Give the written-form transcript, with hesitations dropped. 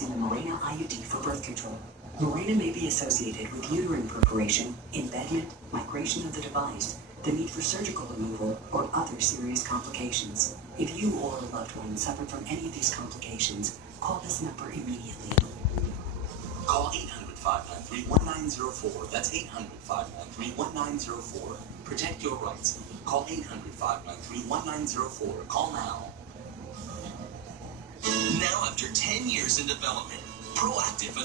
using the Mirena IUD for birth control. Mirena may be associated with uterine perforation, embedment, migration of the device, the need for surgical removal, or other serious complications. If you or a loved one suffer from any of these complications, call this number immediately. Call 800-593-1904. That's 800-593-1904. Protect your rights. Call 800-593-1904. Call now. Now, after 10 years in development, proactive